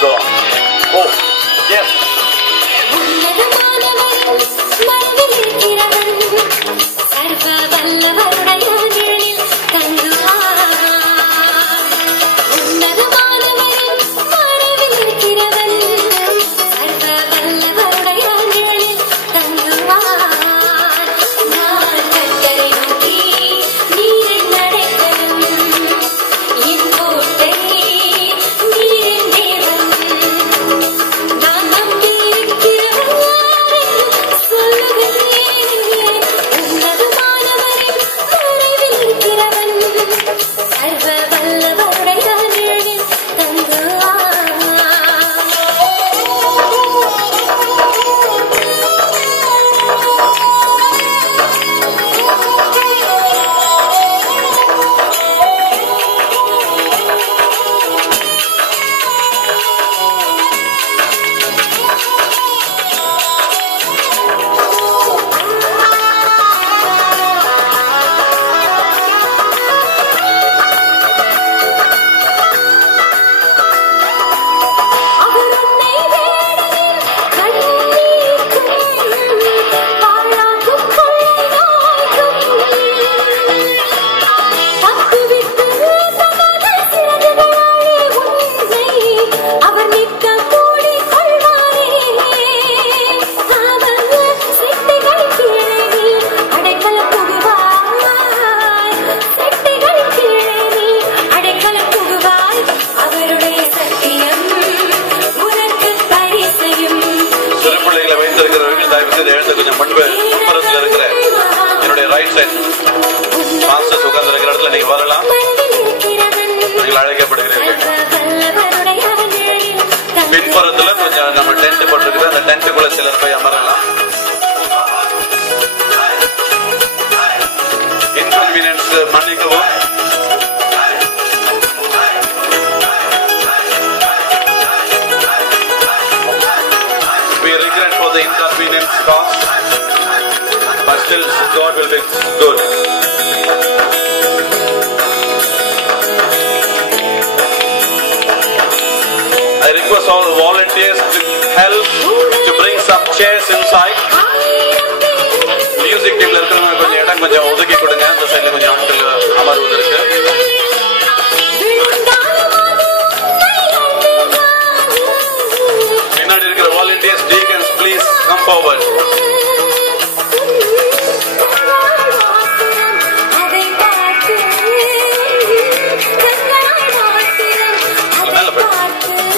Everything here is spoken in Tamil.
go on. Oh, yes. Right side masters உட்கார்ந்து இருக்கிற இடத்துல நீங்க வரலாம். நீங்கள் அழைக்கப்படுகிறீர்கள். பின்புறத்துல கொஞ்சம் நம்ம டென்ட் போட்டிருக்கிற அந்த டென்ட்டுக்குள்ள சிலர் போய் அமரலாம். இன்கன்வீனியன்ஸ் மன்னிக்கவும். We regret for the inconvenience caused, but still God will be good. I request all volunteers to help to bring some chairs inside. Music team la irukravanga konjam edam konjam odukki kodunga. அந்த சைடுல கொஞ்சம் ஆட்கள் அமர்வதற்கு. பின்னாடி இருக்கிற volunteers, deacons, please come forward.